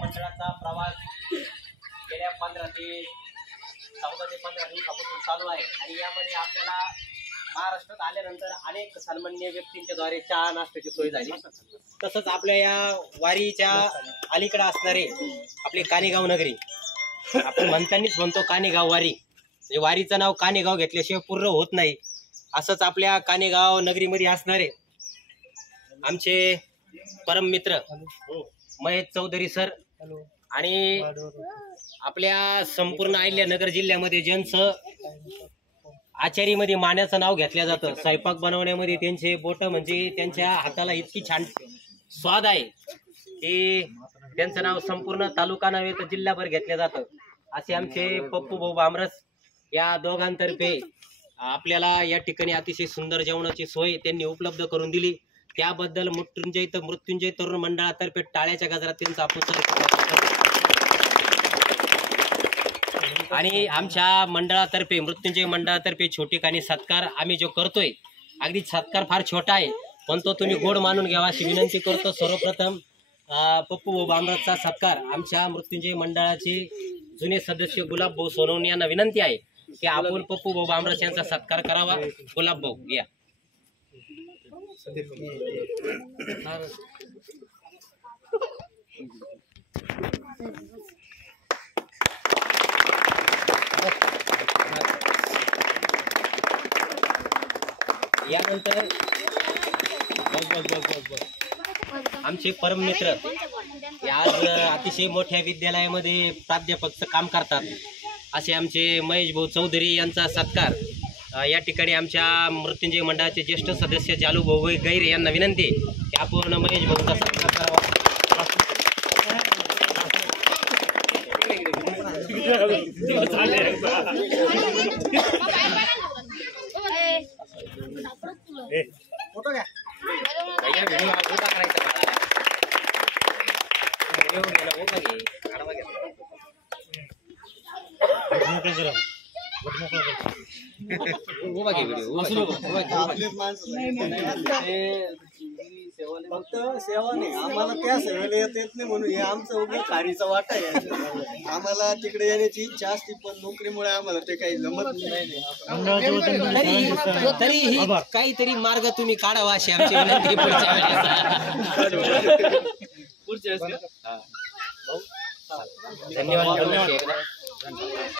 मंडळाचा प्रवास गेल्या 14 ते 15 दिवसापासून चालू आहे आणि यामध्ये आपल्याला महाराष्ट्रात आल्यानंतर अनेक सन्माननीय व्यक्तींच्या द्वारे चहा नाश्त्याची सोय झाली। तसंच आपल्या या वारीच्या अलीकडे असणारे आपले कानेगाव नगरी, आपण म्हणतानीच म्हणतो कानेगाव वारी, म्हणजे वारीचं नाव कानेगाव घेतल्याशिवाय पूर्ण होत नाही। असंच आपल्या कानेगाव नगरीमध्ये असणारे आमचे परम मित्र महेश चौधरी सर आणि आपल्या संपूर्ण अहिल्यानगर जिल्ह्यामध्ये ज्यांचं आचारीमध्ये माण्याचं नाव घेतलं जातं, स्वयंपाक बनवण्यामध्ये त्यांचे बोट म्हणजे त्यांच्या हाताला इतकी छान स्वाद आहे की त्यांचं नाव संपूर्ण तालुका नव्हे तर जिल्हाभर घेतलं जातं। असे आमचे पप्पू भाऊ बामरस, या दोघांतर्फे आपल्याला या ठिकाणी अतिशय सुंदर जेवणाची सोय त्यांनी उपलब्ध करून दिली। त्याबद्दल मृत्युंजय तरुण मंडळातर्फे टाळ्याच्या गजरात त्यांचा आपण आणि आमच्या मंडळातर्फे मृत्युंजय मंडळातर्फे छोटेखानी सत्कार आम्ही जो करतोय, अगदी सत्कार फार छोटा आहे पण तो तुम्ही गोड मानून घ्यावा अशी विनंती करतो। सर्वप्रथम पप्पू भाऊ बामरसचा सत्कार आमच्या मृत्युंजय मंडळाचे जुने सदस्य गुलाब भाऊ सोनवणे यांना विनंती आहे की आपण पप्पू भाऊ बामरस यांचा सत्कार करावा। गुलाब भाऊ या। यानंतर आमचे परम मित्र आज अतिशय मोठ्या विद्यालयामध्ये प्राध्यापकचं काम करतात असे आमचे महेश भाऊ चौधरी यांचा सत्कार या ठिकाणी आमच्या मृत्युंजय मंडळाचे ज्येष्ठ सदस्य जालू भाऊ गैरे यांना विनंती आहे की आपण महेश भाऊचा सत्कार करावा। फोटो घ्या फक्त सेवा नाही, आम्हाला त्या सेवेला येत नाही म्हणून हे आमचं उभं खारीचा वाटा आहे। आम्हाला तिकडे येण्याची इच्छा असते पण नोकरीमुळे आम्हाला ते काही जमत नाही। तरी काहीतरी मार्ग तुम्ही काढावा अशी आमची विनंती पुढच्या वेळेस। धन्यवाद।